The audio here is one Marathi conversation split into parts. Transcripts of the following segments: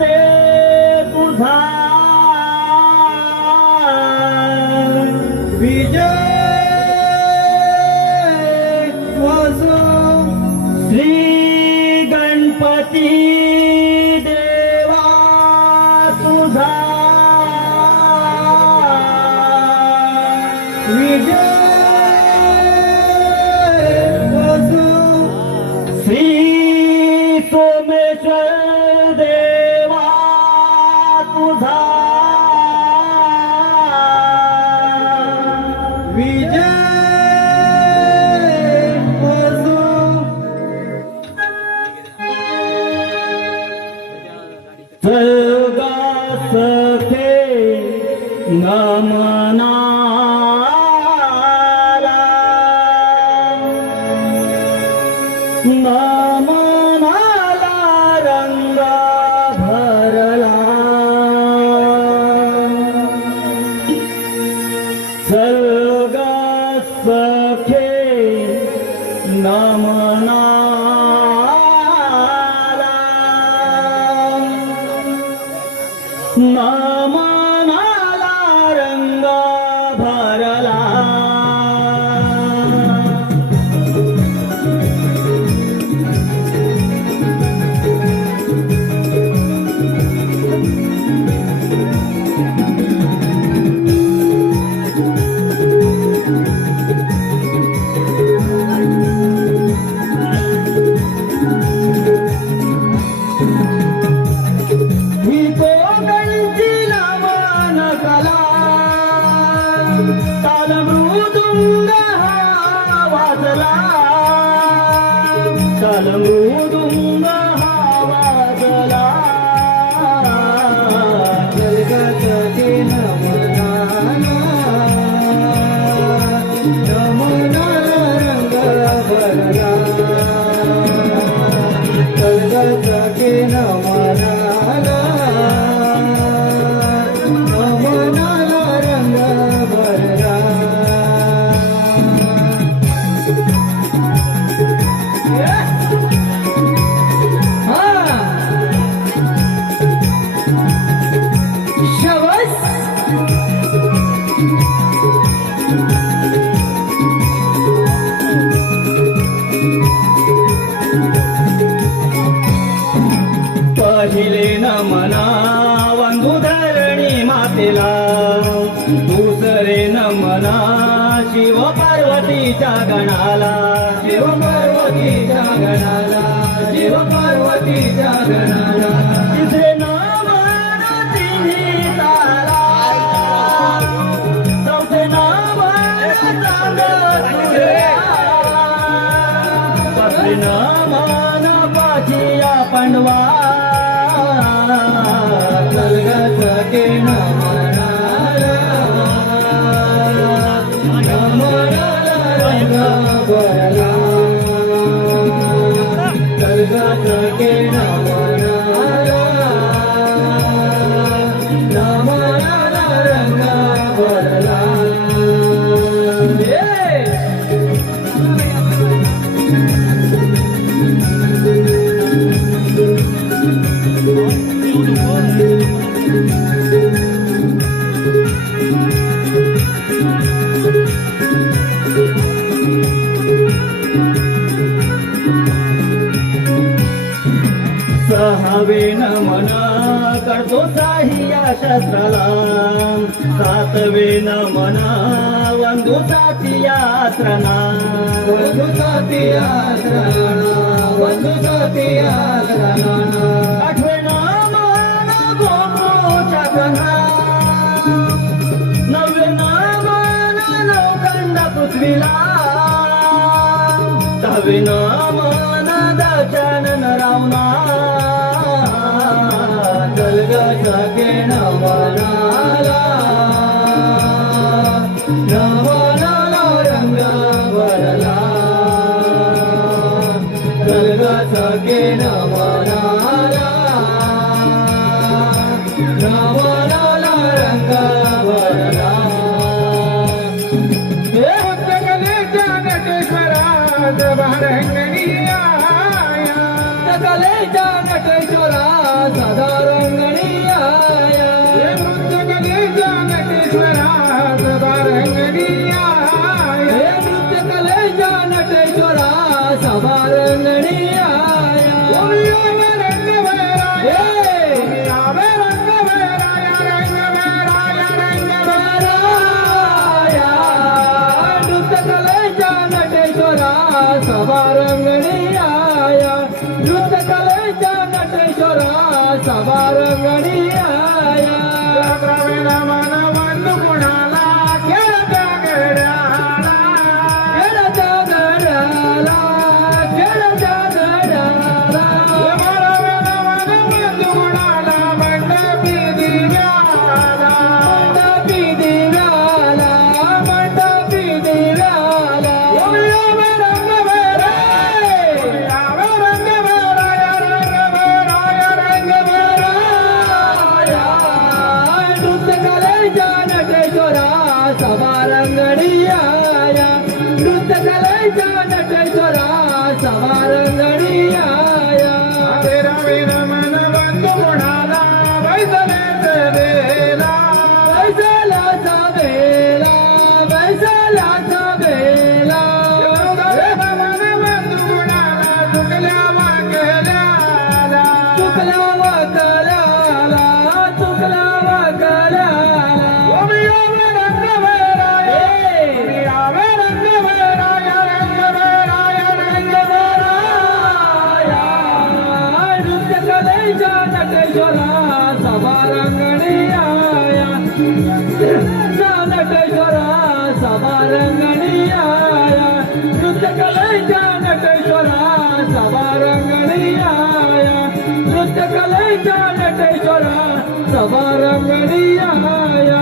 ते तुझा विजय वासो श्री गणपती देवा तुझा विजय वासो श्री सोमेश्वर देवा तुझा विजय वासो चलगा सखे नमनाला नमनाला रंग भरला चलगा सखे नमनाला नमनाला रंग भरला ही कोकणची नमन कला ताल मृदुंग हा वाजला ताल मृदुंग हा वाजला जलगतके नमनाला नमनाला रंग भरला जलगतके नमनाला नमनाला रंग भरला शवस पहिले नमना वंदुधरणी मातेला दुसरे नमना शिव पार्वतीच्या गणाला शिव पार्वतीच्या गणाला शिव पार्वतीच्या गणाला तिसरे नमन तिन्ही तारा चौथे नमन चांदणा पाचवे नमन पाठिया पांडवा जलगतके नमनाला नमनाला रंग भरला जलगतके नमनाला नमनाला रंग भरला सहावे नमना करतो साहिया शस्त्राला सातवे नमना वंदू साथिया आश्रणा वंदू साथिया आश्रणा वंदू साथिया आश्रणा आठवे नमन गोमुच्या कन्हा नववे नमन लोखंड पृथ्वीला दहावे नमन दशानन रावणा जलगतके नमनाला नमनाला रंग भरला जलगतके नमनाला नमनाला रंग भरला सकलेच्या नटेश्वरा भारंगणी आया सकलेच्या नटेश्वरा साधारण हे आवे रंग वेराया रंग वेराया रंग वेराया नृत्य कलेच्या नटेश्वरा सभा रंगणी आया नृत्य कलेच्या नटेश्वरा सभा रंगणी आया द्रविड मन बंधू कुणाला खेळत्या गड्याला खेळत्या घड्याला खेळत्या घड्याला द्रविड मन बंधू कुणाला मंडपी दिव्याला मंडपी दिव्याला मंडपी दिव्याला आवे रंग वेराया आवे रंग वेराया रंग वेराया रंग वेराया नृत्य कलेच्या नटेश्वरा सभा रंगणी आया नृत्य कलेच्या नटेश्वरा सभा रंगणी आया द्रविड मन बंधू कुणाला बैसले देला बैसला सभेला बैसला सभेला मन बंधू कुणाला चुकल्या वाकल्याला चुकला वकल्याला चुकला वकल्याला आवे रंग वेराया आवे रंग वेराया रंग वेराया रंग वेराया नृत्य कलेच्या नटेश्वरा सभा रंगणी आया नटेश्वरा सभा रंगणी आया नृत्य कलेच्या नटेश्वरा सभा रंगणी आया नृत्य कलेच्या नटेश्वरा सभा रंगणी आया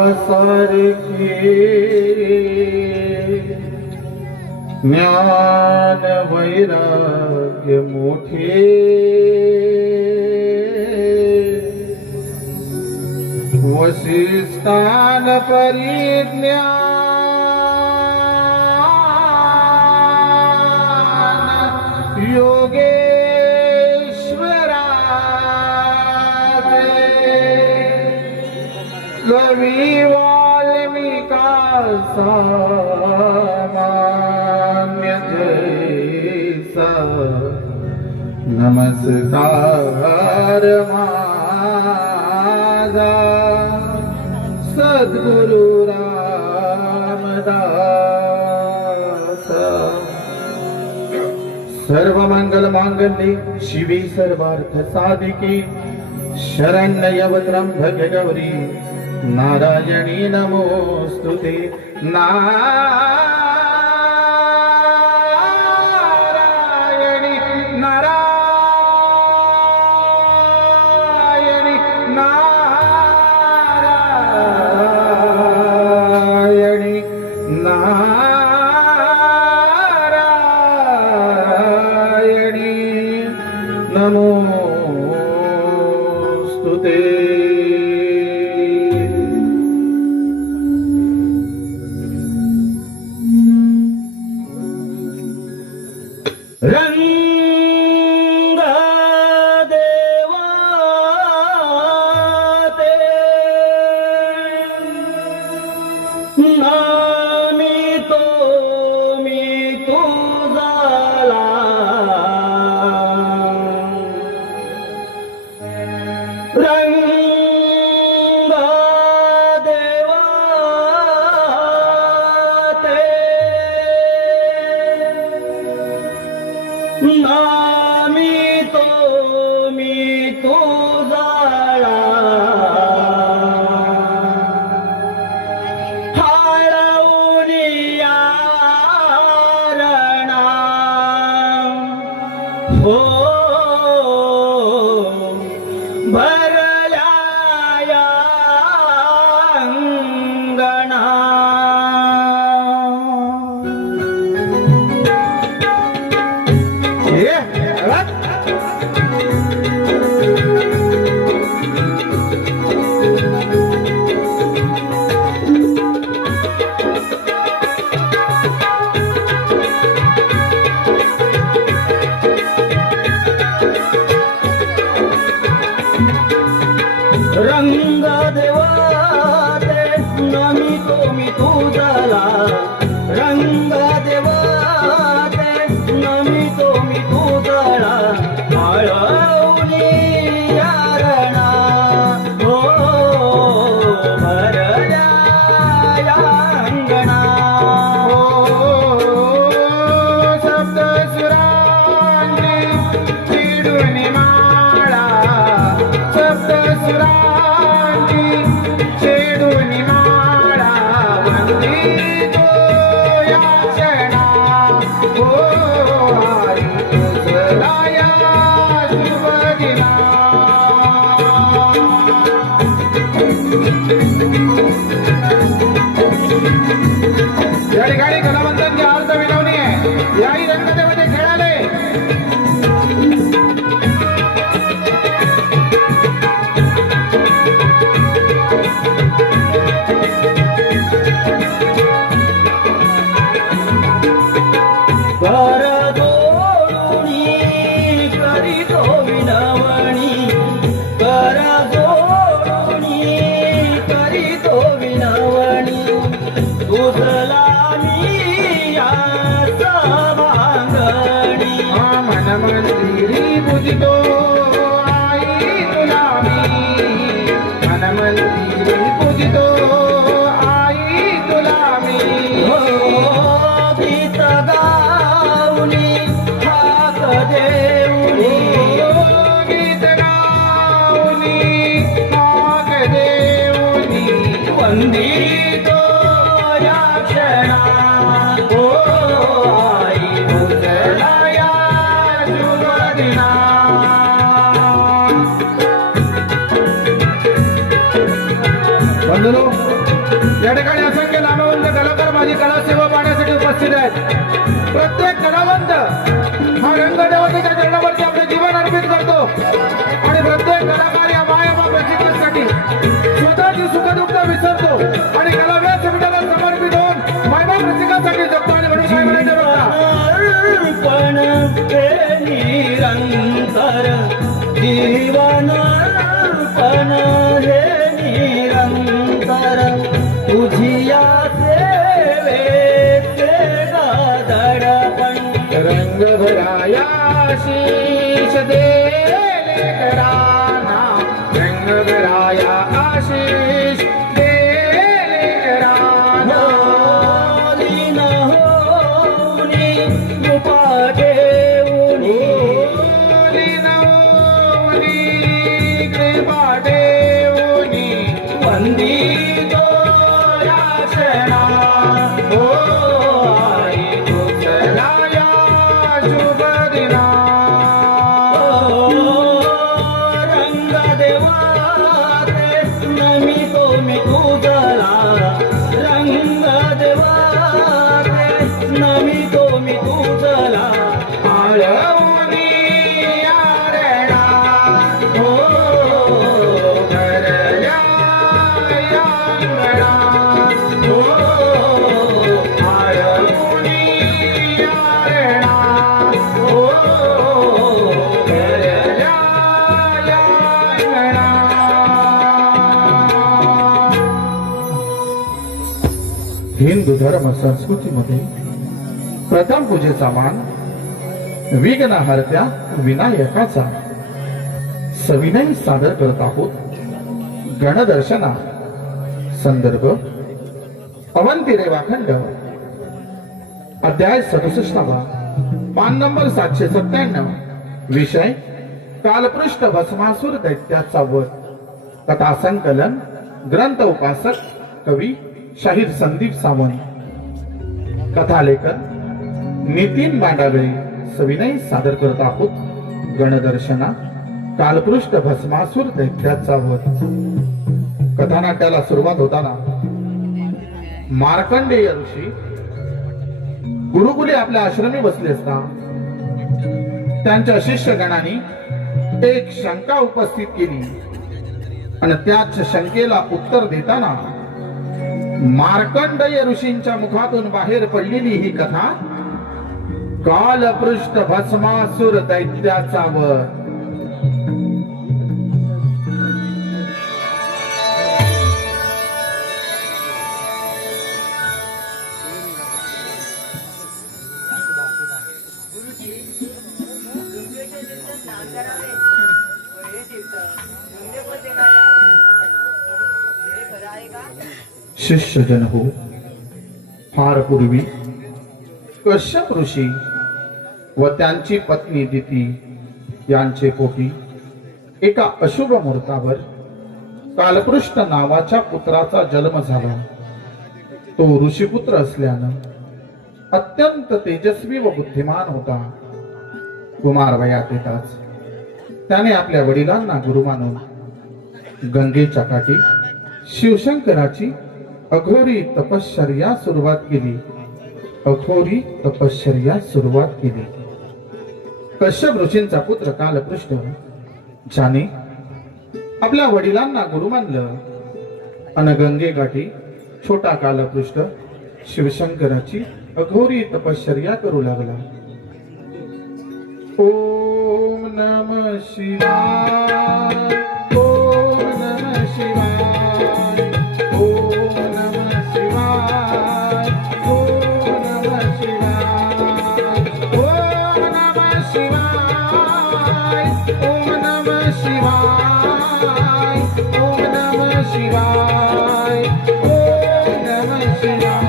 सुखासारखे ज्ञान वैराग्य मोठे वसिष्ठान परिज्ञान योगेश्वराचे कवी वाल्मिका सामान्य जैसा नमस्कार माझा सद्गुरु रामदास सर्व मंगल मांगल्ये शिवे सर्वार्थ साधिके शरण्य त्र्यंबके गौरी नारायणी नमोस्तुते नारायणी नारायणी नारायणी नारायणी नमोस्तुते रंग देवा ते नामी तो मी तुझाला रंग देवा ते नामितो मी तुझाला हाळवून यारणा हो भरल्या या अंगणा रंग देवाते नमितो मी तुझला रंग देवाते नमितो मी तुझला हाळवून यारणा हो भरल्या या अंगणा हो सप्तसुरांनी चिडून माळा सप्तसुरांनी चिडून माळा वंदितो या क्षणा हो हरी तुझला या शुभ दिना या ठिकाणी कलावंतांची अर्थ विनवणी आहे याही रंगदेवाचे खेळाले कर जोडुनी करीतो विनवणी कर जोडुनी करीतो विनवणी तुझला मी या सभांगणी मन मंदिरी पूजितो आई तुला मी मन मंदिरी पूजितो आई तुला मी हो गीत गाऊनी हाक देऊनी गीत गाऊनी हाक देऊनी वंदितो या क्षणा हो आई तुझला या शुभ दिना बंधुनो या ठिकाणी असंख्य नामवंत कलाकार माझी कला सेवा पाहण्यासाठी उपस्थित आहेत प्रत्येक कलावंत हा रंगदेवतेच्या चरणावरती आपले जीवन अर्पित करतो आणि प्रत्येक कलाकार या मायमा प्रसिद्धीसाठी स्वतःची सुखदुःख विसरतो आणि कला व्यासपीठाला समर्पित होऊन मायमा प्रसिद्धीसाठी जगतो आणि म्हणून काय म्हणायचं बघा अर्पण हे निरंतर जीवन अर्पण हे निरंतर तुझिया सेवेचे दडपण रंग भराया आशीष दे लेकरांना रंग भराया आशीष दे लेकरांना लीन होऊनी कृपा देऊनी लीन होऊनी कृपा देऊनी वंदितो या क्षणा हो आई तुझला या शुभ दिना रंग देवाते नमितो मी तुझला रंग देवाते नमितो मी तुझला आळवून यारणा हो भरल्या या अंगणा हो आळवून यारणा हो भरल्या या अंगणा हिंदू धर्म संस्कृतीमध्ये प्रथम पूजेचा मान विघ्नहर्त्या विनायकाचा सविनय सादर करत आहोत. गणदर्शना संदर्भ अवंती रेवाखंड अध्याय 67. पान नंबर 797. विषय कालपृष्ठ भस्मासुर दैत्याचा वध. कथा संकलन ग्रंथ उपासक कवी शाहीर संदीप सावंत. कथा लेखन नितीन बांडागळे. सविनय सादर करत आहोत गणदर्शना कालपृष्ठ भस्मासुर दैत्याचा वध. कथानाट्याला सुरुवात होताना मार्कंडेय ऋषी गुरुकुले आपल्या आश्रमी बसले असता त्यांच्या शिष्यगणांनी एक शंका उपस्थित केली आणि त्याच शंकेला उत्तर देताना मार्कंडेय ऋषींच्या मुखातून बाहेर पडलेली ही कथा कालपृष्ठ भस्मासुर दैत्याचा वध. शिष्यजन हो, फार पूर्वी कश्यप ऋषी व त्यांची पत्नी दिती यांचे पोटी एका अशुभ मुहूर्तावर कालपृष्ठ नावाच्या पुत्राचा जन्म झाला. तो ऋषीपुत्र असल्यानं अत्यंत तेजस्वी व बुद्धिमान होता. कुमार वयात येताच त्याने आपल्या वडिलांना गुरु मानून गंगेच्या काठी शिवशंकराची अघोरी तपश्चर्या सुरुवात केली. अघोरी तपश्चर्या सुरुवात केली. कश्यप ऋषींचा पुत्र कालपृष्ठ ज्याने आपल्या वडिलांना गुरु मानलं आणि गंगेकाठी छोटा कालपृष्ठ शिवशंकराची अघोरी तपश्चर्या करू लागला. ओम नमः शिवाय. ओम नमः शिवाय. ओम नमः शिवाय. ओम नमः शिवाय. ओम नमः शिवाय. ओम नमः शिवाय. ओम नमः शिवाय. ओम नमः शिवाय.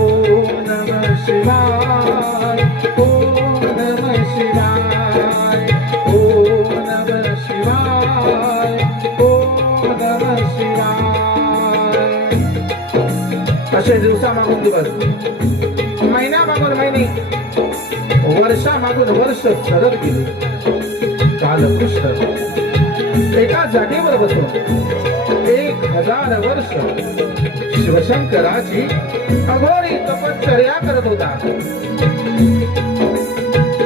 ओम नमः शिवाय. ओम नमः शिवाय. ओम नमः शिवाय. ओम नमः शिवाय. असे दिवसामागून दिवस, महिन्यामागून महिने, वर्षामागून वर्ष सरत गेले. कालपृष्ठ एका जागेवर बसून 1000 वर्ष शिवशंकराची अघोरी तपश्चर्या करत होता.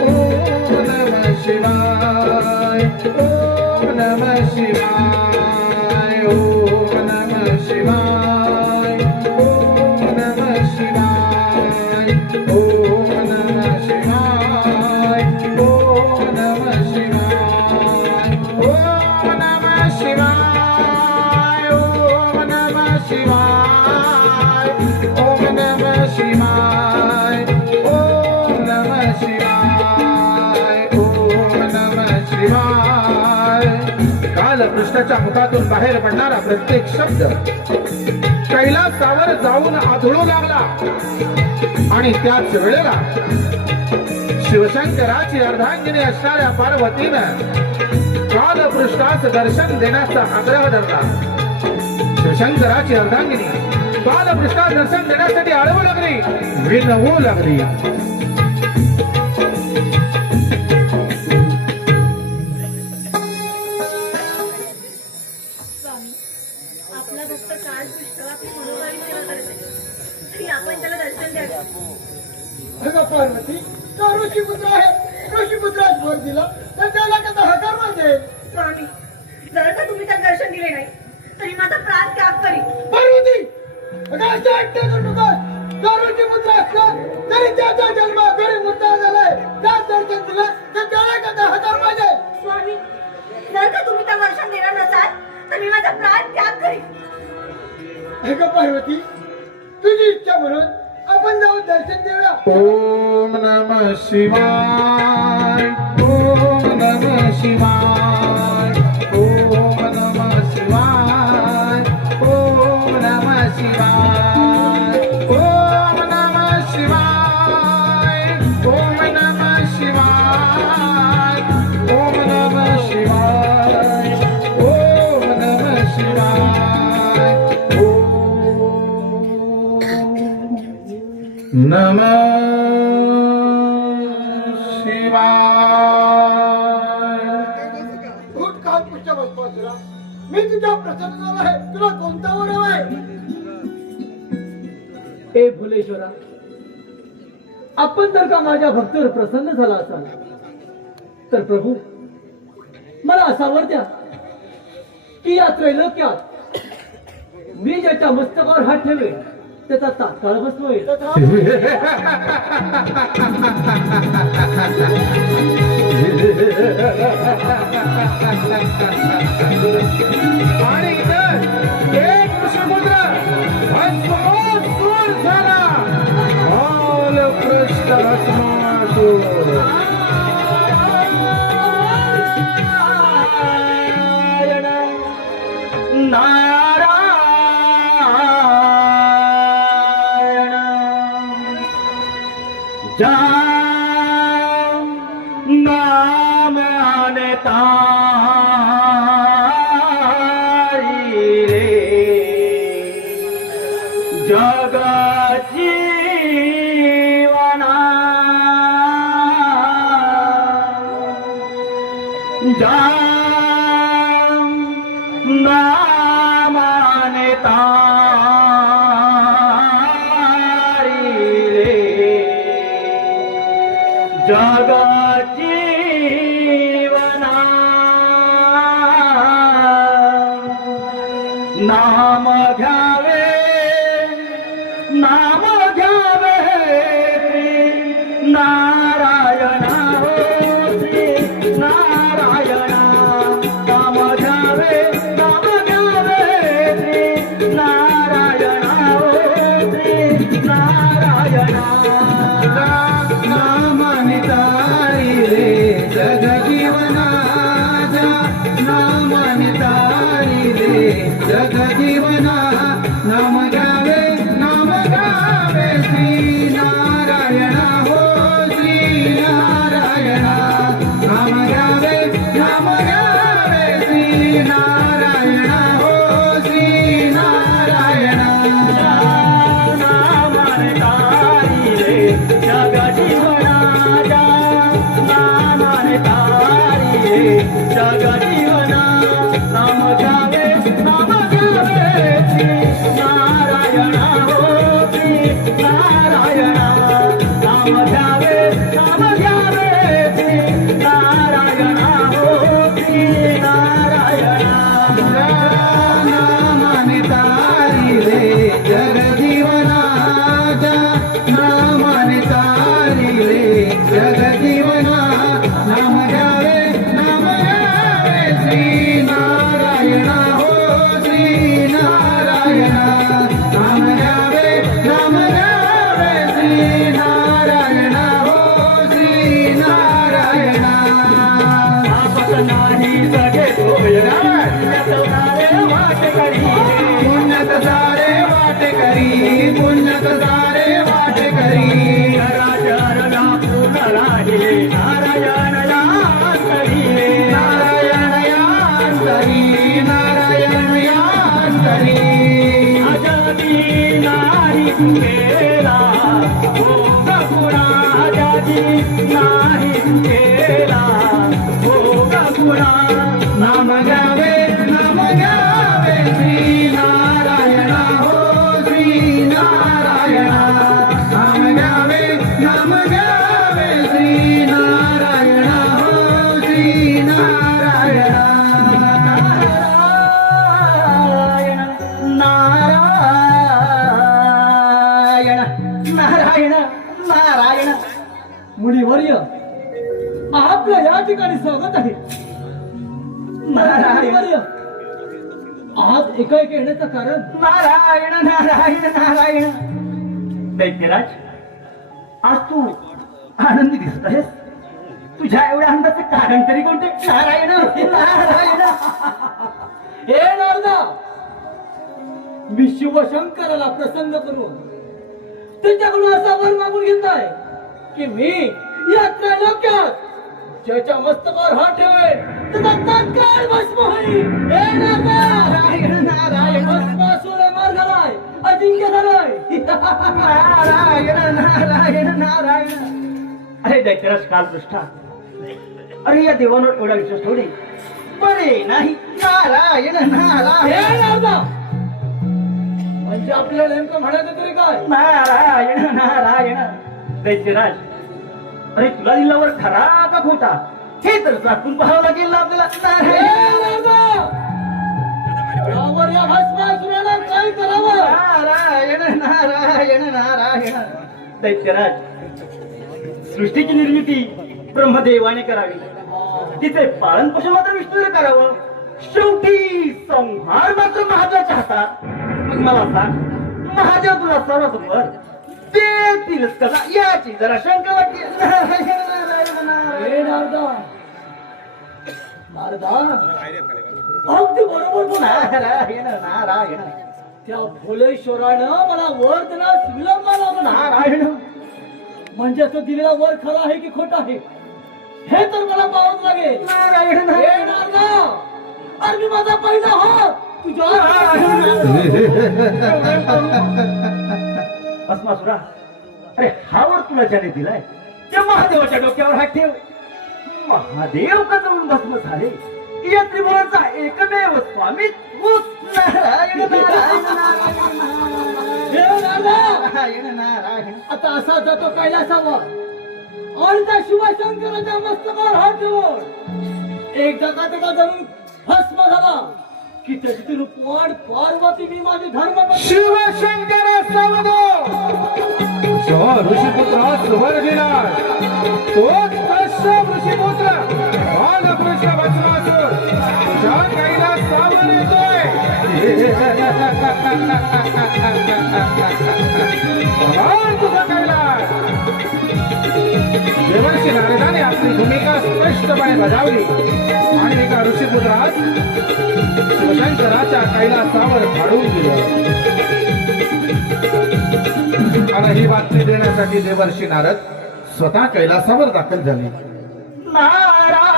ओम नमः शिवाय. ओम नमः शिवाय. ओम नमः शिवाय. ओम नमः शिवाय. ओम नमः शिवाय. ओम नमः शिवाय. ओम नमः शिवाय. ओम नमः शिवाय. ओम नमः शिवाय. ओम नमः शिवाय. ओम नमः शिवाय. कालपृष्ठाच्या मुखातून बाहेर पडणारा प्रत्येक शब्द कैलासावर जाऊन आदळू लागला आणि त्याच वेळेला शिवशंकराची अर्धांगिनी असणाऱ्या पार्वतीनं कालपृष्ठास दर्शन देण्याचा आग्रह धरला. शिवशंकराची अर्धांगिनी कालपृष्ठास दर्शन देण्यासाठी आळवू लागली, विनवू लागली. स्वामी, आपला भक्त कालपृष्ठ आपली मनोभावी सेवा करते आणि आपण त्याला दर्शन द्यावे. अगं पार्वती, तो ऋषीपुत्र आहे. ऋषीपुत्रास भर दिला तर त्याला कसा हकार म्हणजे. स्वामी, जर का तुम्ही त्याला दर्शन दिले नाही तरी माझा प्राण त्याग करी. पार्वती, अगं असं वाटतं करू नका. तो ऋषीपुत्र असला तरी त्याचा जन्म घरी मुद्दा झालाय. त्यात दर्शन दिलं तर त्याला कसा हकार म्हणजे. स्वामी, जर का तुम्ही त्याला दर्शन देणार नसाल तर मी माझा प्राण त्याग करी. अगं पार्वती, तुझी इच्छा म्हणून आपण जाऊन दर्शन देऊया. ओम नमः शिवाय. ओम नमः शिवाय. ओम नमः शिवाय. ओम नमः शिवाय. ओम नमः शिवाय. ओम नमः शिवाय ओम नमः शिवाय ओम नमः शिवाय ओम नमः शिवाय उठ काल पुढच्या बसपासून मी तुझ्या प्रसन्न झाला आहे तुला कोणता वरव आहे हे फुलेश्वरा, आपण जर का माझ्या भक्तावर प्रसन्न झाला असाल तर प्रभू मला असा वर द्या की या त्रैलोक्यात मी ज्याच्या मस्तकावर हात ठेवे त्याचा तात्काळ भस्म होईल. आणि इतर एक ऋषिपुत्र भस्मासूर झाला बालकृष्ण भस्मासूर नारायण तारी रे जगजीवना नामाने तारी रे जगजीवना नाम घ्यावे नारायण हो श्री नारायण नाम घ्यावे श्री नारायण हो श्री नारायण नामाने तारी रे जगजीवना नामाने तारी रे जगजीवना नाम घ्यावे श्री नारायण हो श्री नारायण नाम घ्यावे श्री नारायण हो श्री नारायण नामाने तारी रे जगजीवना नामाने तारी रे जगजीवना नाम घ्यावे श्री नारायण हो श्री नारायण नाम घ्यावे श्री नारायण हो श्री नारायण नामाने तारी रे जगजीवना नामाने तारी रे जगजीवना नाम घ्यावे श्री नारायण हो श्री नारायण नाम घ्यावे श्री नारायण हो श्री नारायण आपत नाही सगे पुण्यत सारे वाट करी पुण्यत सारे वाट करी नारायण पूर्ण राहिले नारायण नारायण यांतरी अजनी नाही केला भोग गुणाजी नाही केला भोग गुणा नाम घ्यावे श्री नारायण हो श्री नारायण नाम घ्यावे श्री नारायण हो श्री नारायण नारायण नारायण नारायण मुनिवर्य आपलं या ठिकाणी स्वागत आहे. नारायण आज एकाएक येण्याचं कारण नारायण नारायण नारायण दैत्यराज आज तू आनंदी दिसत आहेस. तुझ्या एवढ्या आनंदाचं कारण तरी कोणते? नारायण नारायण हे नारदा मी शिवशंकराला प्रसन्न करून त्याच्याकडून असा वर मागून घेतलाय की मी या त्रैलोक्यात ज्याच्या मस्तकावर हात ठेवेल त्याचा तात्काळ भस्म होईल. हे नारायण नारायण भस्मासूर अमर झालाय, अजिंक्य झालाय. नारायण नारायण नारायण. अरे दैत्यराज कालपृष्ठा, अरे या देवांवर एवढा विश्वास ठेवणे बरे नाही. नारायण नारायण. हे नारदा, म्हणजे आपल्याला नेमकं म्हणायचं तरी काय? नारायण नारायण. दैत्यराज, अरे तुला दिल्यावर खरा का खोटा हे तर चाकून पाहावं लागेल ना आपल्याला. हे नारदा, यावर या भस्मासुराला काय करावं? नारायण नारायण नारायण. दैत्यराज, सृष्टीची निर्मिती ब्रह्मदेवाने करावी, तिचे पालन पोषण मात्र विष्णूने करावं, शेवटी संहार मात्र महादेवाच्या हातात. मग मला सांग, महादेव तुला सर्वात वर देतीलच कसा याची जरा शंका वाटते. नारायण नारायण नारायण. हे नारदा, नारदा अगदी बरोबर बोला. नारायण नारायण. त्या भोलेश्वरानं मला वर देण्यास विलंब झाला म्हणा. नारायण. म्हणजे तो दिलेला वर खरा आहे की खोटा आहे हे तर मला पाहावंच लागेल. नारायण हे नारायण. नारदा, अरे मी माझा पहिला हात तुझ्या भस्मासुरा, अरे हा वर तुला ज्याने दिलाय त्या महादेवाच्या डोक्यावर हात ठेव. महादेव का जाऊन भस्म झाले, या त्रिभुवनाचा एकमेव स्वामी तूच. नारायण नारायण नारायण. हे नारदा, नारायण नारायण. आता असा जातो कैलासावर आणि त्या शिवशंकराच्या मस्तकावर हात ठेवून एकदा का त्याचा जणू भस्म झाला की त्याची रूपवान पार्वती मी माझे धर्म शिवशंकर सावधो, जो ऋषिपुत्रास वर दिला तोच कश्यप ऋषिपुत्र बालकृष्ण भस्मासूर ज्या कैलासावर येतोय. भगवान तुझा कैलास. देवर्षी नारदाने आपली भूमिका स्पष्टपणे बजावली आणि एका ऋषिपुत्रास शिवशंकराच्या कैलासावर फाडून दिलं. आणि ही बातमी देण्यासाठी देवर्षी नारद स्वतः कैलासावर दाखल झाले. नारायण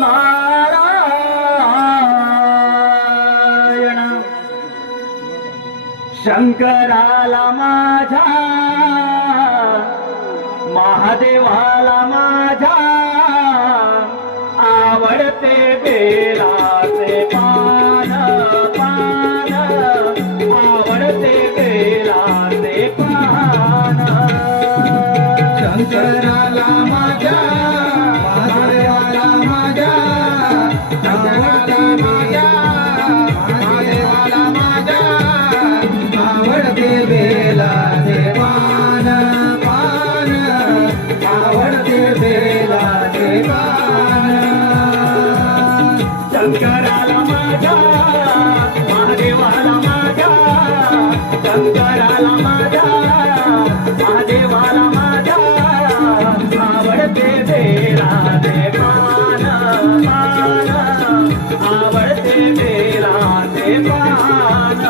नारायण. शंकराला माझ्या, महादेवाला माझ्या आवडते बेलाचे पान पान, आवडते बेलाचे पान. शंकराला माझ्या, महादेवाला माझ्या, शंकराला माझ्या, महादेवाला माझ्या आवडते बेलाचे पान पान, आवडते बेलाचे पान. शंकराला माझ्या, महादेवाला माझ्या, शंकराला माझ्या, महादेवाला माझ्या आवडते बेलाचे पान पान, आवडते बेलाचे पान.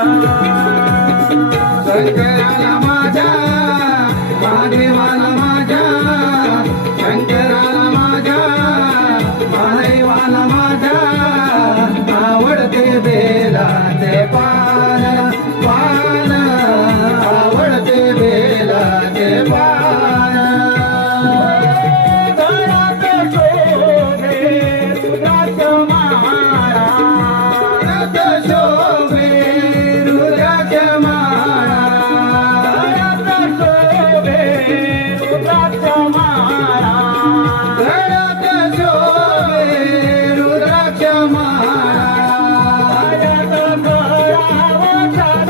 शंकराला माझ्या, महादेवाला माझ्या, शंकराला माझ्या, महादेवाला माझ्या आवडते बेलाचे पान पान, आवडते बेलाचे पान. गळ्यात शोभे रुद्राक्ष माळा, रथ शोभे रुद्राक्ष माळा, गळ्यात शोभे रुद्राक्ष माळा. गळ्यात शोभे रुद्राक्ष माळा, पायात करावं छान,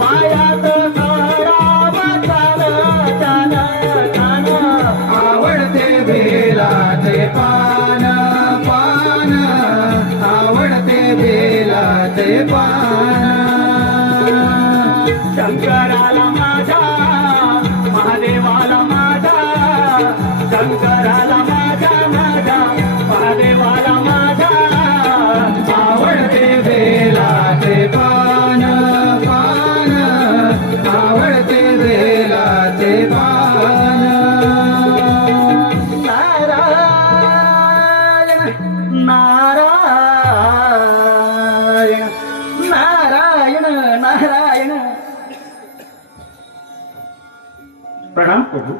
पायात करावं छान छान छान. आवडते बेलाचे पान पान, आवडते बेलाचे पान. शंकराला माझ्या, महादेवाला माझ्या, शंकराला माझ्या माझ्या, महादेवाला माझ्या आवडते बेलाचे पान पान, आवडते बेलाचे पान नारायण नारायण नारायण नारायण. प्रणाम प्रभू,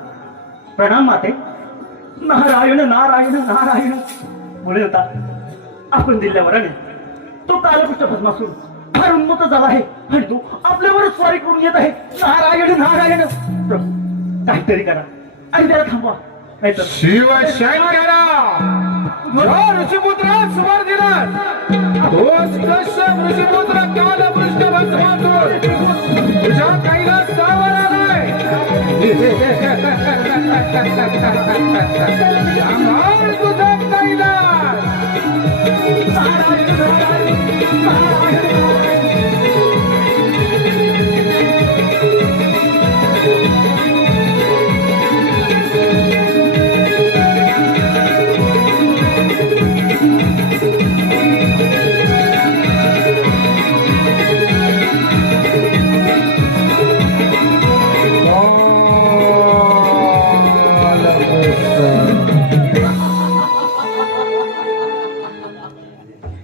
प्रणाम माते. नारायण नारायण नारायण. मुळे होता आपण दिलेल्या वराने तो कालपुष्ट भस्मासूर फार उन्मत्त झाला आहे आणि तो आपल्यावर स्वारी करून येत आहे. नारायण नारायण. प्रभू काहीतरी करा आणि त्याला थांबवा, नाहीतर शिवशंकरा जो ऋषिपुत्र स्वर दिला तोच कश्यप ऋषिपुत्र कालपृष्ठ भस्मासूर तुझ्या कैलासावर आलाय. सांभाळ तुझा कैलास. नारायण नारायण नारायण.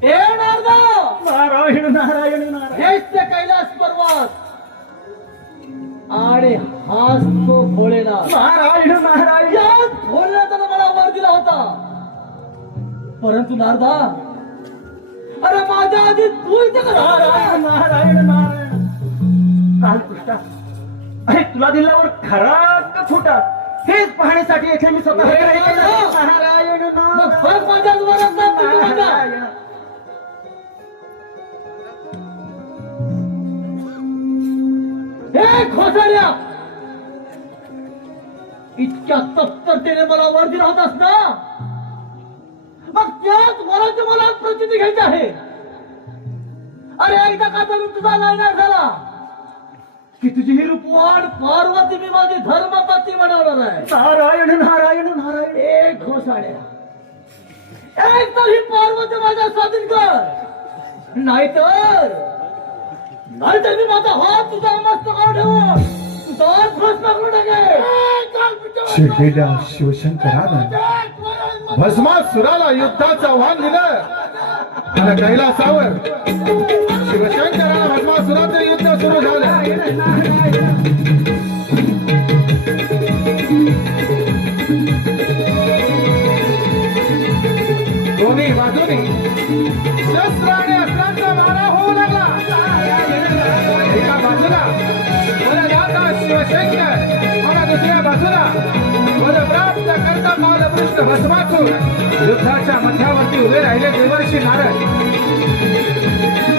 हे नारदा, नारायण नारायण नारायण. हेच ते कैलास पर्वत आणि हाच तो भोलेनाथ. नारायण नारायण. या भोलेनाथानं मला वर दिला होता, परंतु नारदा, अरे माझ्या आधी तू इथे का नारायण राहिला? नारायण नारायण. कालकृष्णा, अरे तुला दिल्यावर खरा का खोटा हेच पाहण्यासाठी येथे मी स्वतः हे हजर आहे. नारायण. नारायण मग नारायण. फरक माझ्या द्वारात नाही, तुझ्या माझ्या. नारायण. हे खोसाड्या, इतक्या तत्परतेने मला वर दिला होतास ना, मग त्याच वराची मला प्रचिती घ्यायची आहे. अरे एकदा का तरी तुझा नायनाट झाला की तुझी ही रूपवान पार्वती मी माझी धर्मपत्नी बनवणार आहे. नारायण नारायण नारायण. एक घोसाड्या, एक तर ही पार्वती माझ्या स्वाधीन कर, नाहीतर मी माझा हात तुझा मस्तकावर ठेवून तुझा भस्म करून टाकेन. चिडलेल्या शिवशंकरानं भस्मासुराला युद्धाचं आव्हान दिलं आणि कैलासावर शिवशंकराला भस्मासुराचं युद्ध सुरू झालं. दोन्ही बाजूनी शस्त्र आणि अस्त्रांचा मारा होऊ लागला. एका बाजूला वरदाता शिवशंकर आणि दुसऱ्या बाजूला वरप्राप्त करता कालपृष्ठ भस्मासूर युद्धाच्या मध्यावरती उभे राहिले देवर्षी नारद.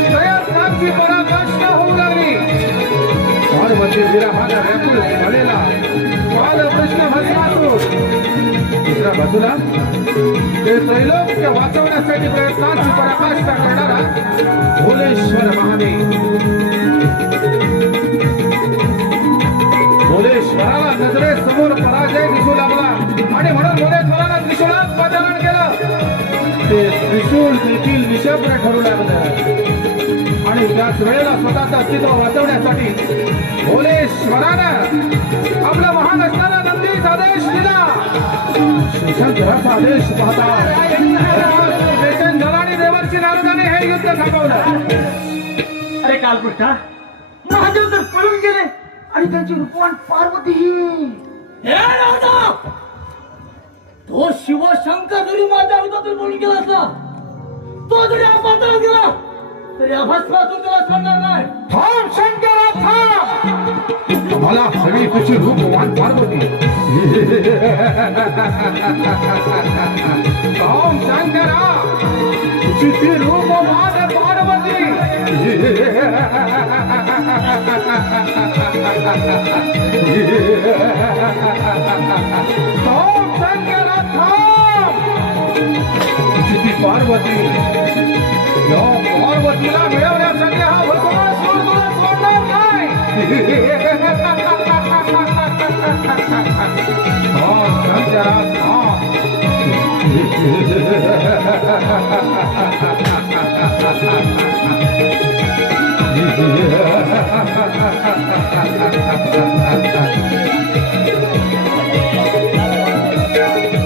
प्रयत्नांची पराकाष्ठा होऊ लागली. पार्वती विरहानं व्याकुळ झालेला कालपृष्ठ भस्मासूर दुसऱ्या बाजूला ते त्रैलोक्य वाचवण्यासाठी प्रयत्नांची पराकाष्ठा करणारा भोलेश्वर महादेव. भोलेश्वराला नजरेसमोर पराजय दिसू लागला आणि म्हणून भोलेश्वराला त्रिशूळात पाचारण केलं. ते त्रिशूळ देखील निशब्द ठरू लागलं आणि त्याच वेळेला स्वतःचं अस्तित्व वाचवण्यासाठी भोलेश्वरानं आपला महान असणारा नंदीचा आदेश दिला. शिवशंकराचा आदेश पाहता बेचैन झाला आणि देवर्षी नारदाने हे युद्ध थांबवलं. अरे कालकृष्णा, महादेव तर पळून गेले आणि त्यांची रूपवान पार्वती ही. हे नारदा, तो शिवशंकर जरी माझ्या विरोधात बोलून गेला असला, तो जरी अपात्र गेला तरी अभस्मासूर त्याला सोडणार नाही. थांब शंकरा थांब. मला हवी तुझी रूपवान पार्वती. थांब शंकरा, तुझी ती रूपवान पार्वती. थांब शंकरा थांब. तुझी ती पार्वती, या पार्वतीला मिळवण्यासाठी हा भस्मासूर तुला सोडणार नाही. शंकरा थांब.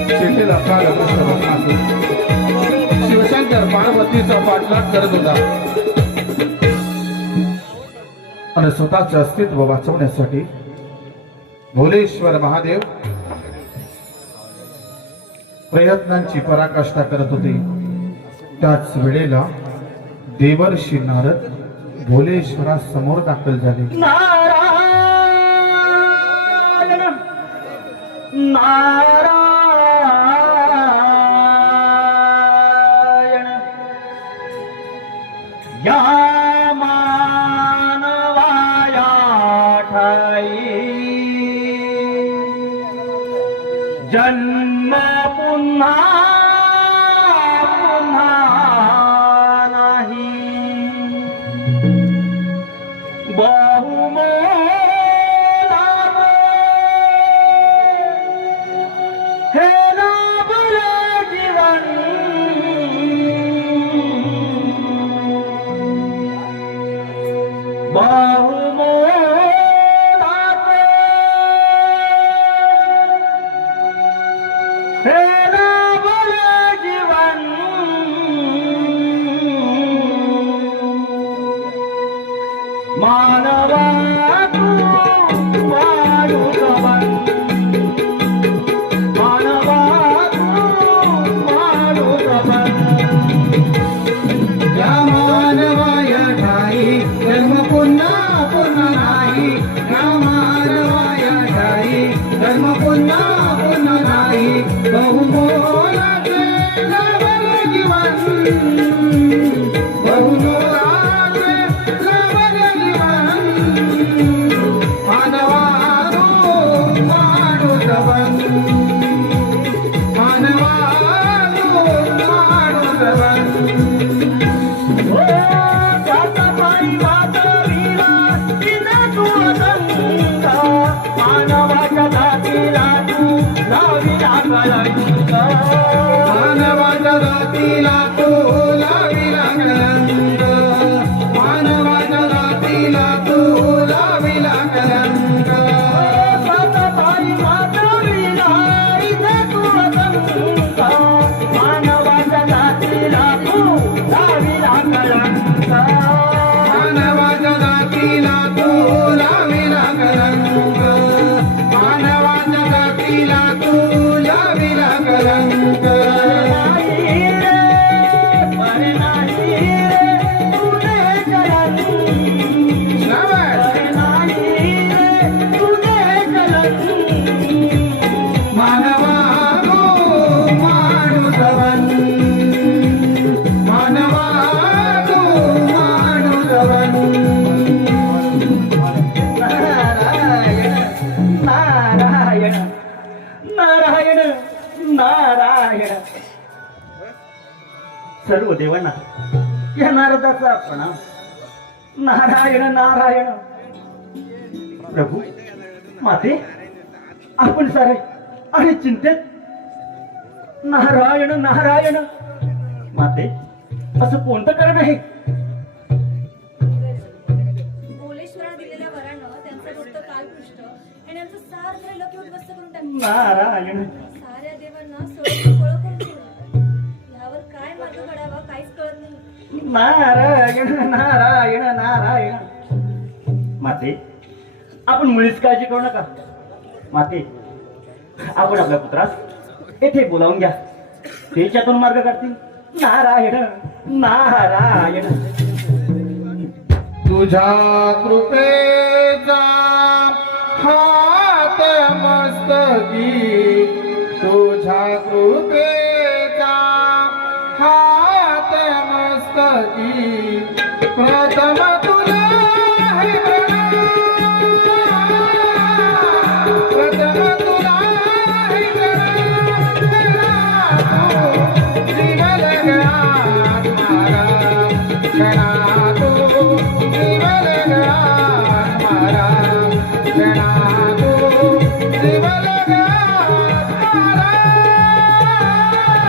शेतीला काल शिवशंकर पार्वतीचा पाठलाग करत होता आणि स्वतःचे अस्तित्व वाचवण्यासाठी भोलेश्वर महादेव प्रयत्नांची पराकाष्ठा करत होते. त्याच वेळेला देवर्षी नारद भोलेश्वरासमोर दाखल झाले. नारायण नारायण या मानवाया ठाई जन्म पुन्हा पुन्हा नाही बहुमोलाचे हे लाभले जीवन बहुमोलाचे हे लाभले जीवन मानवा तू वाढू जवन मानवा तू वाढू जवन या मानवाया ठाई जन्म पुन्हा पुन्हा नाही. या मानवाया ठाई जन्म पुन्हा पुन्हा नाही. बहुमोलाचे लाभले जीवन बहुमोलाचे लाभले जीवन मानवा तू वाढू जवन मानवा तू वाढू जवन ओ त्याचा पायी वाचविला तिने तू अनंत मानवाच्या जातीला तू लाविला कलंक मानवाच्या जातीला तू लाविला कलंक मानवाच्या जातीला तू लाविला कलंक त्याचा पायी वाचविला इथे तू अनंत मानवाच्या जातीला तू लाविला कलंक मानवाच्या जातीला तू लाविला कलंक मानवाच्या जातीला तू लाविला कलंक मानवा तू माणू जवन मानवा तू माणू जवन नारायण नारायण नारायण सर्व देवांना या नारदाचा प्रणाम. नारायण नारायण प्रभू माते आपण सारे आणि चिंतेत. नारायण नारायण माते असं कोणतं कारण आहे? भोलेश्वराने दिलेल्या वरानं त्यांचं भक्त कालपृष्ठ आणि यांचं सार झालं की उद्ध्वस्त करून टाकलं. नारायण साऱ्या देवांना सोळं फळं करून ठेवलं. यावर काय मार्ग काढावा काहीच कळत नाही. नारायण नारायण नारायण माते आपण मुळीच काळजी करू नका. माते आपण आपल्या पुत्रास येथे बोलावून घ्या. ते त्यातून मार्ग काढतील. नारायण नारायण तुझ्या कृपेचा हात मस्तकी तुझ्या कृपेचा हात मस्तकी प्रथम तुला हे प्रणाम प्रथम तुला हे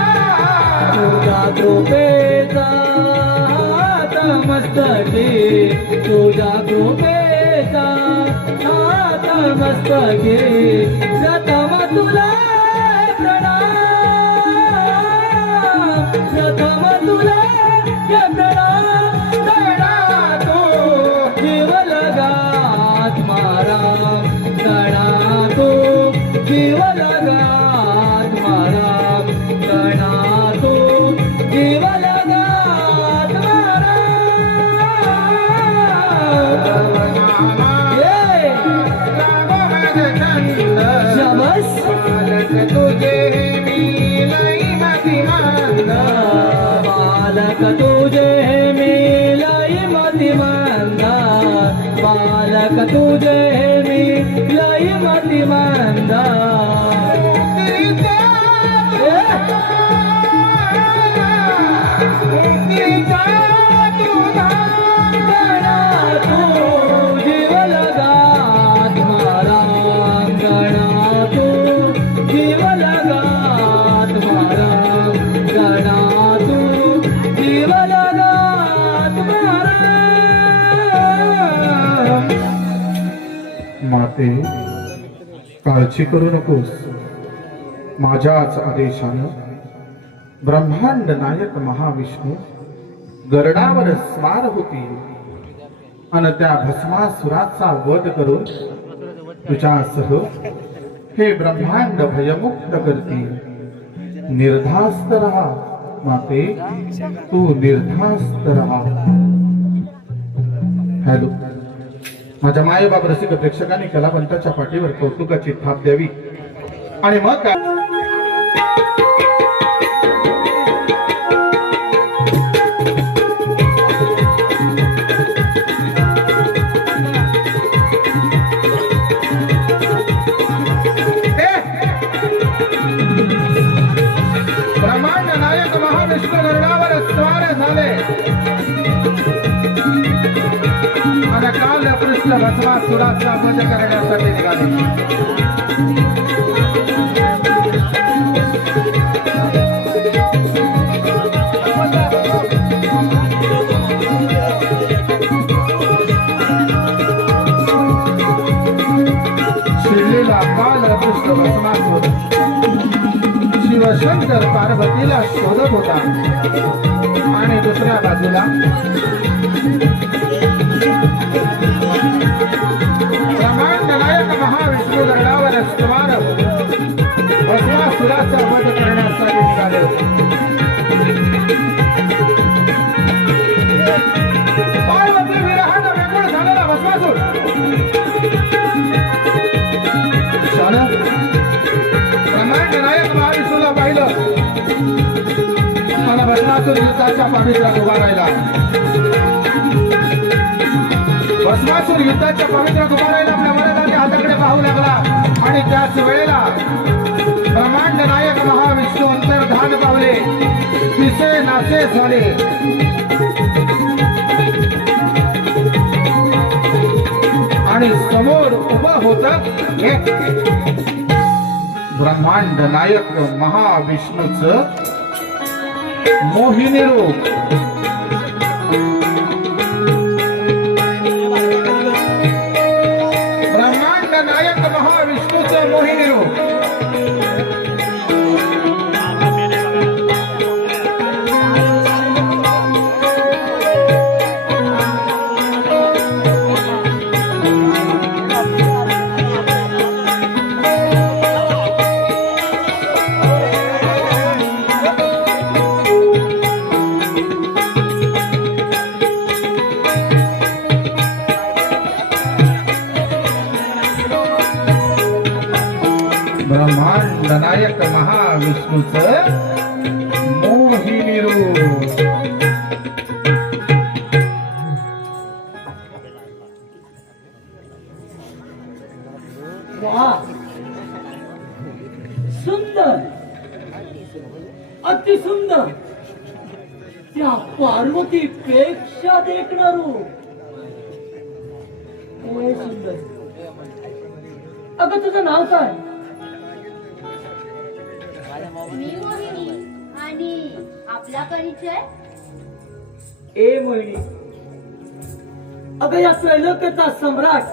तुझ्या कृपेचा हात मस्तकी तुझ्या कृपेचा नतमस्तके प्रथम तुला प्रणाम प्रथम तुला प्रणाम गणा तो जीव लगात मारा गणा तो जीव लगात मारा गणा तो जीव लगात मारा ये शमस बालक तुझे मिलाई मतिमंदा बालक तुझे मिलाई मतिमंदा गणा तू जीव लगात मारा गणा तू जीव लगात मारा गणा तू जीव लगात मारा माते काळजी करू नकोस. माझ्याच आदेशानं ब्रह्मांड नायक महाविष्णू गरुडावर स्वार होतील आणि त्या भस्मासुराचा वध करून तुझ्यासह हे ब्रह्मांड भयमुक्त करतील. निर्धास्त राहा माते, तू निर्धास्त राहा. हॅलो, माझ्या मायबाप रसिक प्रेक्षकांनी कलावंताच्या पाठीवर कौतुकाची थाप द्यावी. आणि मग काय ब्रह्मांड नायक महाविष्णू गरुडावर स्वार झाले आणि काल पृष्ठ भस्मासुराचा वध करण्यासाठी निघाले. शिरलेला काल पृष्ठ भस्मासुर शिवशंकर पार्वतीला शोधत होता आणि दुसऱ्या बाजूला ब्रह्मांड नायक महाविष्णू गरुडावर स्वार भस्मासुराचा वध करण्यासाठी निघाले होते. पार्वती विरहानं व्याकुळ झालेला भस्मासुर ब्रह्मांड नायक महाविष्णूला पाहिलं. मला भस्मासुर युद्धाच्या पावित्र्यात उभा राहिला. भस्मासुर युद्धाच्या पवित्रात उभा राहिला. आपल्या वरदाच्या हाताकडे पाहू लागला आणि त्याच वेळेला ब्रह्मांड नायक महाविष्णू अंतर्धान पावले. दिसे नासे झाले. आणि समोर उभं होत ब्रह्मांड नायक महाविष्णूचं मोहिनी रूप. ब्रह्मांड नायक महाविष्णूचं मोहिनी रूप. ब्रह्मांड नायक महाविष्णूचं मोहिनी रूप. वाह, सुंदर, अति सुंदर. त्या पार्वतीपेक्षा देखणार सुंदर. अगं तुझं नाव काय? मी मोहिनी. आणि आपला परिचय? ए मोहिनी, अगं या त्रैलोक्याचा सम्राट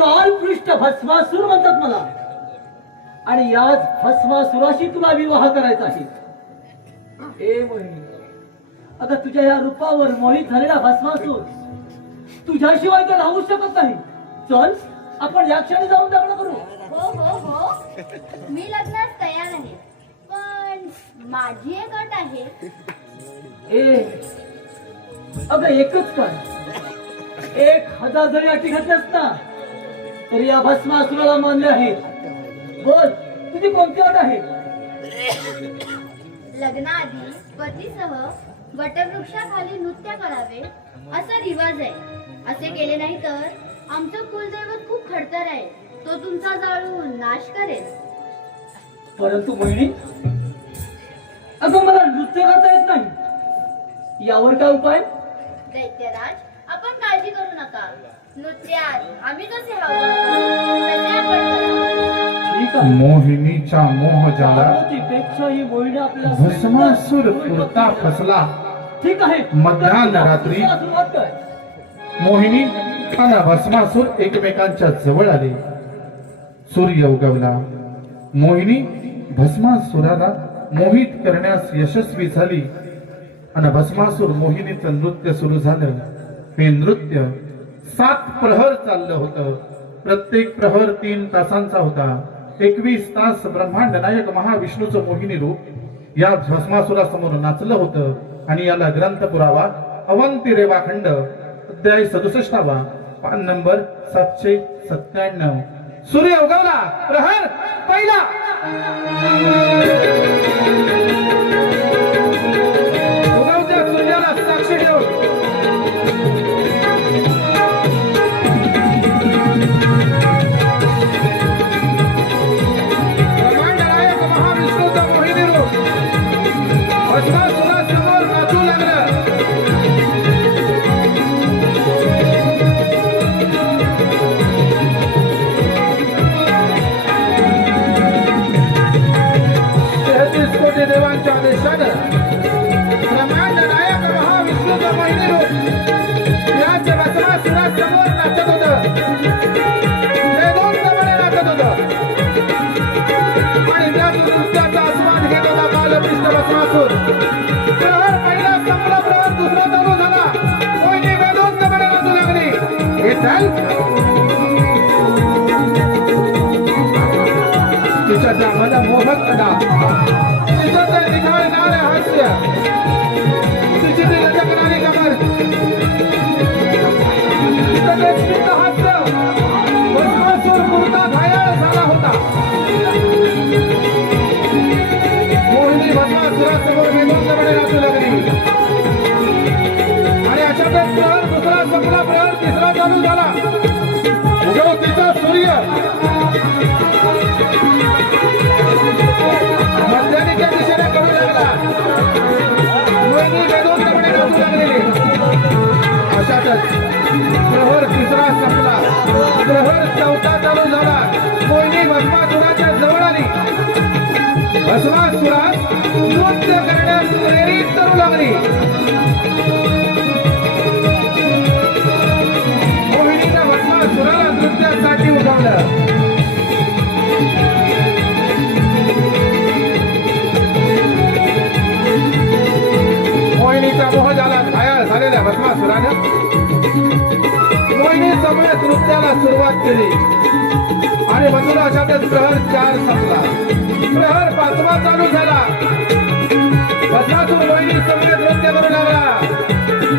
कालपृष्ठ भस्मासूर म्हणतात मला, आणि याच भस्मासुराशी तुला विवाह करायचा आहे. ए मोहिनी, आता तुझ्या या रूपावर मोहित झालेला भस्मासूर तुझ्याशिवाय तर राहू शकत नाही. चल आपण या क्षणी जाऊन लग्न करू. हो हो हो, मी लग्नास तयार आहे, पण माझी एक अट आहे. ए अगं एकच काय, 1000 जरी अटी घातल्यास ना तरी या भस्मासुराला मानले आहे. बोल तुझी कोणती अट आहे? लग्नाआधी पतीसह वटवृक्षाखाली नृत्य करावे असा रिवाज आहे. असे केले नाही तर आमचं कुलदैवत खूप खडतर आहे, तो तुमचा जाळून नाश करेल. परंतु मोहिनी, अगं मला नृत्य करता येत नाही, यावर काय उपाय? दैत्यराज, आपण काळजी करू नका. नृत्यात आम्ही जसे हवं तसे आपण करा. ठीक आहे. मोहिनीच्या मोहजाला पार्वतीपेक्षा ही मोहिनी आपल्याला भस्मासूर पुरता फसला. ठीक आहे. मध्यरात्री सुरुवात कर. मोहिनी आणि भस्मासूर एकमेकांच्या जवळ आले. सूर्य उगवला. मोहिनी भस्मासुराला मोहित करण्यास यशस्वी झाली आणि भस्मासूर मोहिनीचं नृत्य सुरू झालं. हे नृत्य 7 प्रहर चाललं होतं. प्रत्येक प्रहर 3 तासांचा होता. 21 तास ब्रह्मांड नायक महाविष्णूचं मोहिनी रूप या भस्मासुरासमोर नाचलं होतं. आणि याला ग्रंथ पुरावा अवंती रेवाखंड अध्याय 67 पान नंबर 797. सूर्य उगवला. प्रहर पहिला. उगवत्या सूर्याला साक्षी ठेवून ब्रह्मांड नायक महाविष्णूचा मोहिनी रूप भस्मासुरासमोर नाचू लागलं. कोटी देवांच्या आदेशानं ब्रह्मांड नायक महाविष्णूचं मोहिनी रूप याच भस्मासुरासमोर नाचत होतं. वेदोक्तपणे नाचत होतं. आणि त्याच नृत्याचा आस्वाद घेत होता कालपृष्ठ भस्मासूर. प्रहर पहिला संपला. प्रहर दुसरा चालू झाला. मोहिनी वेदोक्तपणे नाचू लागली. हे चाल तिच्या त्या मनमोहक अदा, तिचं ते निखारणारे हास्य, तिची ती लटकणारी कमर, तिचं ते स्मित हास्य भस्मासूर पुरता घायाळ झाला होता. मोहिनी भस्मासुरासमोर वेदोक्तपणे नाचू लागली. आणि अशातच प्रहर दुसरा संपला. प्रहर तिसरा चालू झाला. उगवतीचा सूर्य मध्यानीच्या दिशेने करू लागला. मोहिनी वेदोक्तपणे नाचू लागलेली. अशातच प्रहर तिसरा संपला. प्रहर चौथा चालू झाला. मोहिनी भस्मासुराच्या जवळ आली. भस्मासुरास नृत्य करण्यास प्रेरित करू लागली. मोहिनीनं भस्मासुराला नृत्यासाठी उठवलं. मोहिनीच्या मोहजालात घायाळ झालेल्या भस्मासुरानं मोहिनी समवेत नृत्याला सुरुवात केली. आणि बंधूला अशातच प्रहर 4 संपला. प्रहर 5वा चालू झाला. भस्मासूर मोहिनी समवेत नृत्य करू लागला.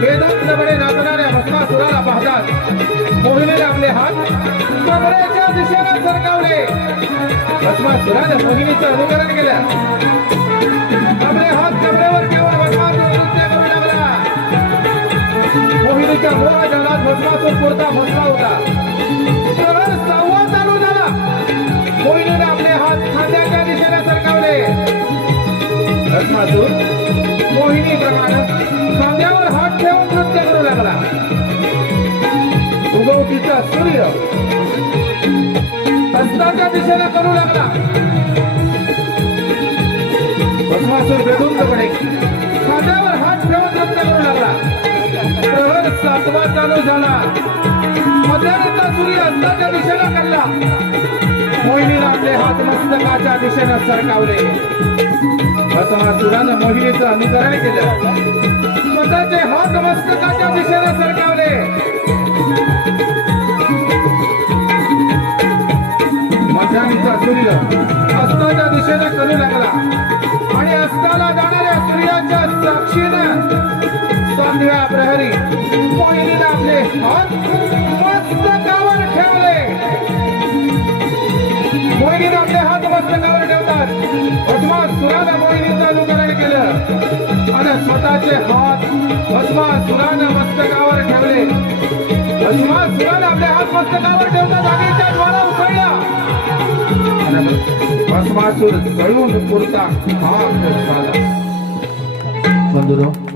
वेदोक्तपणे नाचणाऱ्या भस्मासुराला पाहतात मोहिनीने आपले हात कमरेच्या दिशेने सरकावले. भस्मासुराने मोहिनीचं अनुकरण केलं. आपले हात कमरेवर ठेवून भस्मासूर नृत्य करू लागला. मोहिनीच्या मोहजालात भस्मासूर पुरता फसला होता. प्रहर 6वा चालू झाला. मोहिनीने आपले हात खांद्याच्या दिशेने सरकावले. भस्मासूर मोहिनीप्रमाणे खांद्यावर हात ठेवून नृत्य करू लागला. उगवतीचा सूर्य अस्ताच्या दिशेने करू लागला. भस्मासूर बेधुंदपणे खांद्यावर हात ठेवून नृत्य करू लागला. प्रहर 7वा चालू झाला. मध्यानेचा सूर्य अस्ताच्या दिशेला कल्ला. मोहिनीला आपले हात मस्तकाच्या दिशेनं सरकावले. भस्मासुरानं मोहिनीचं अनुकरण केलं. स्वतःचे हात मस्तकाच्या दिशेनं सरकावले. मध्यानीचा सूर्य अस्ताच्या दिशेनं करू लागला आणि अस्ताला जाणाऱ्या सूर्याच्या साक्षीनं संध्या प्रहरी मोहिनीने आपले हात मस्तकावर ठेवले. मोहिनीने आपले हात मस्तकावर ठेवतात. भस्मासुरानं मोहिनीचं अनुकरण केलं आणि स्वतःचे हात भस्मासुरानं मस्तकावर ठेवले. भस्मासुरानं आपले हात मस्तकावर ठेवतात. आगीच्या ज्वाला उखळल्या. भस्मासुर जळून पुरता हात झाला. बंधुरो,